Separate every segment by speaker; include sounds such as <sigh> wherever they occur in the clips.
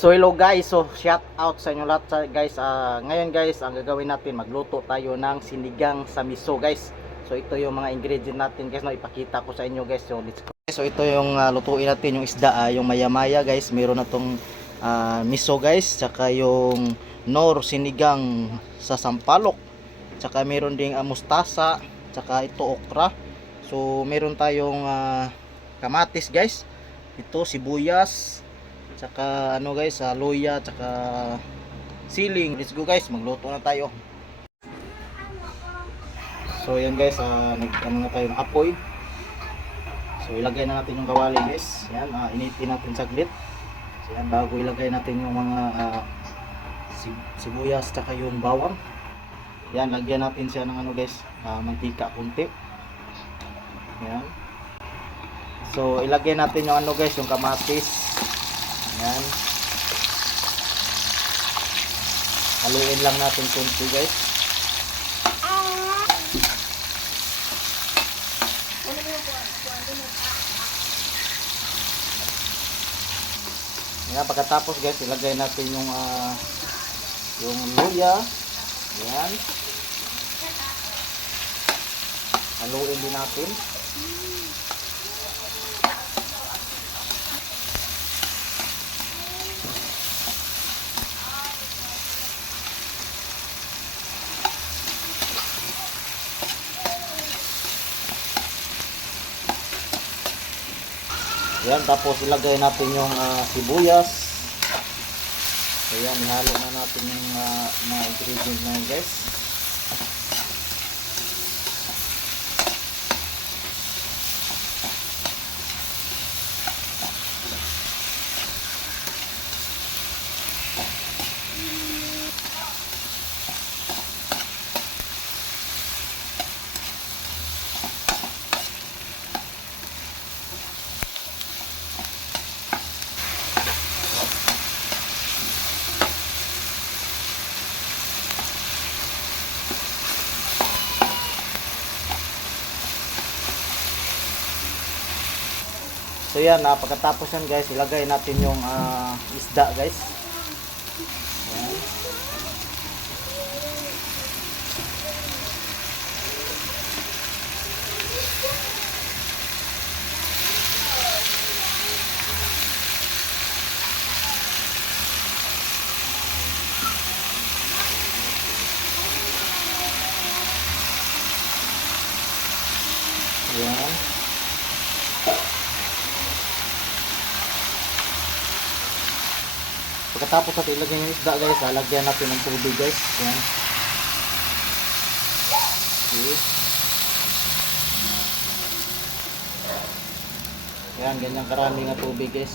Speaker 1: So hello guys, so shout out sa inyo lahat guys. Ah, ngayon guys, ang gagawin natin magluto tayo ng sinigang sa miso guys. So ito yung mga ingredient natin guys, no ipakita ko sa inyo guys. So let's go. So ito yung ah, lutuin natin yung isda, ah, yung maya-maya guys. Meron na tong ah, miso guys, tsaka yung nor sinigang sa sampalok. Tsaka meron ding ah, mustasa, tsaka ito okra. So meron tayong ah, kamatis guys. Ito sibuyas, Tsaka ano guys, uh, luya, tsaka siling. Let's go guys, magluto na tayo. So yan guys, uh, nag ano na tayo ng apoy. So ilagay na natin yung kawali guys. Yan, uh, initin natin saglit. So yan, bago ilagay natin yung mga ah, sib- sibuyas tsaka yung bawang. Yan, lagyan natin siya ng ano guys, ah, mantika kunti. Yan. So ilagay natin yung ano guys, yung kamatis. Yan. Haluin lang natin kunti guys. Yan, pagkatapos guys, ilagay natin yung ah, yung luya. Yan. Haluin din natin. Yan, tapos ilagay natin yung ah, sibuyas. Ayan, ihalo na natin yung ah, mga ingredient na yun guys. So yan, ah, pagkatapos yan guys, ilagay natin yung ah, isda guys. Yan. Yan. Pagkatapos natin ilagay yung isda guys, lalagyan natin ng tubig guys. Yan. Okay. Yan, ganyan karami nga tubig guys.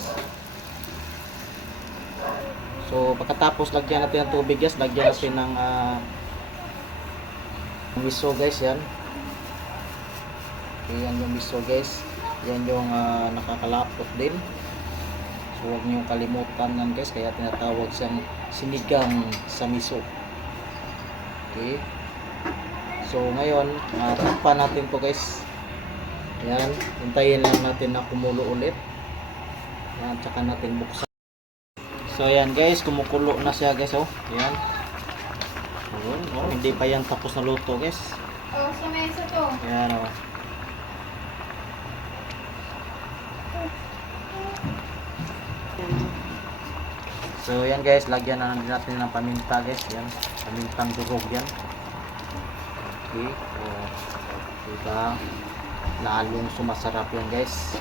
Speaker 1: So, pagkatapos lagyan natin ng tubig guys, lagyan natin ng ah, miso guys, yan. Okay, yan yung miso guys. Yan yung ah, nakakalapot din. So huwag niyong kalimutan yan guys, kaya tinatawag siyang sinigang sa miso. Okay. So ngayon, uh, takpan natin to guys. Yan, hintayin lang natin na kumulo ulit. Yan, tsaka natin buksan. So yan guys, kumukulo na siya guys oh. Yan. Ayun, oh, hindi pa yan tapos na luto guys.
Speaker 2: Oh, sa mesa to.
Speaker 1: Yan oh. So yan guys, lagyan na natin ng paminta guys. Yan, pamintang durog yan. Okay. So, diba? Lalong sumasarap yan guys.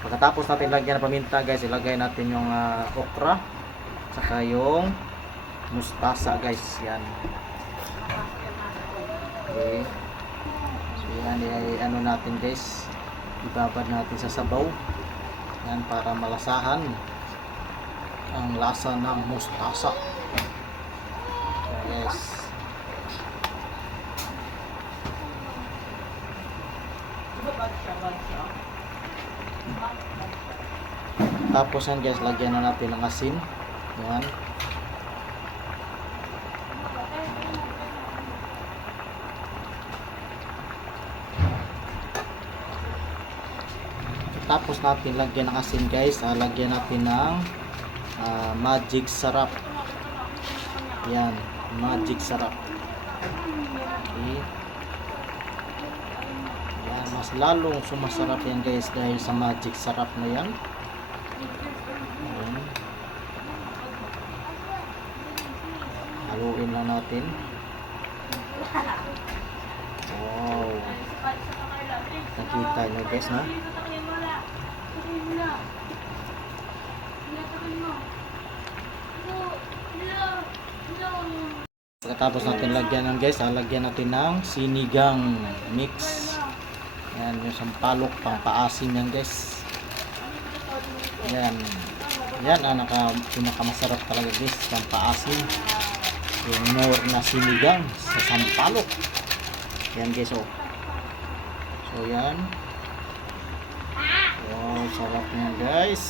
Speaker 1: Pagkatapos natin lagyan ng paminta guys, ilagay natin yung ah, okra. Saka yung mustasa guys. Yan. Okay. So yan, i- ano natin guys. Ibabad natin sa sabaw. Yan para malasahan ang lasa ng mustasa. Yes. Tapos yan guys, lagyan na natin ng asin. Yan. Tapos natin lagyan ng asin guys. Ah, lagyan natin ng ah, magic sarap. Yan, magic sarap. Okay. Yan, mas lalong sumasarap yan guys dahil sa magic sarap na yan. Haluin lang natin. Wow. Nakita nyo guys, no? Pagkatapos natin lagyan ng guys, ah, lagyan natin ng sinigang mix. Yan, yung sampalok, pang paasin yan guys. Yan. Yan, ah, naka, pinakamasarap talaga guys, pang paasin. Yung more na sinigang sa sampalok. Yan guys, oh. So, yan. Wow, sarap niya guys.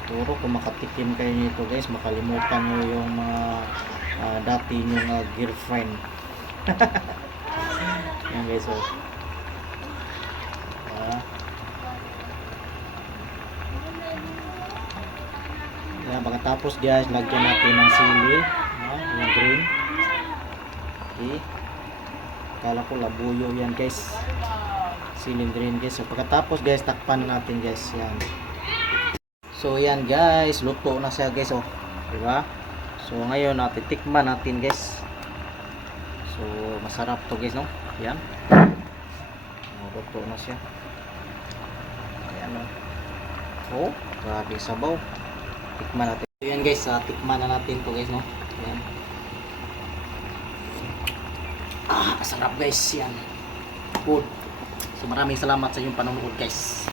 Speaker 1: Siguro kung makatikim kayo nito guys, makalimutan nyo yung mga ah, dati nyong ah, girlfriend. <laughs> yan guys, oh. Ah. Yan, pagkatapos guys, lagyan natin ng sili. Ah, yung green. Okay. Kala ko labuyo yan guys. Siling green guys. So pagkatapos guys, takpan natin guys. Yan. So yan guys, luto na siya guys oh. Di ba? So ngayon natin natin guys. So masarap to guys no. Yan. Luto na siya. Ayan oh. Oh, grabe sabaw. Tikman natin. So yan guys, ah, tikman na natin to guys no. Yan. Ah, masarap guys yan. Good. So maraming salamat sa inyong panonood guys.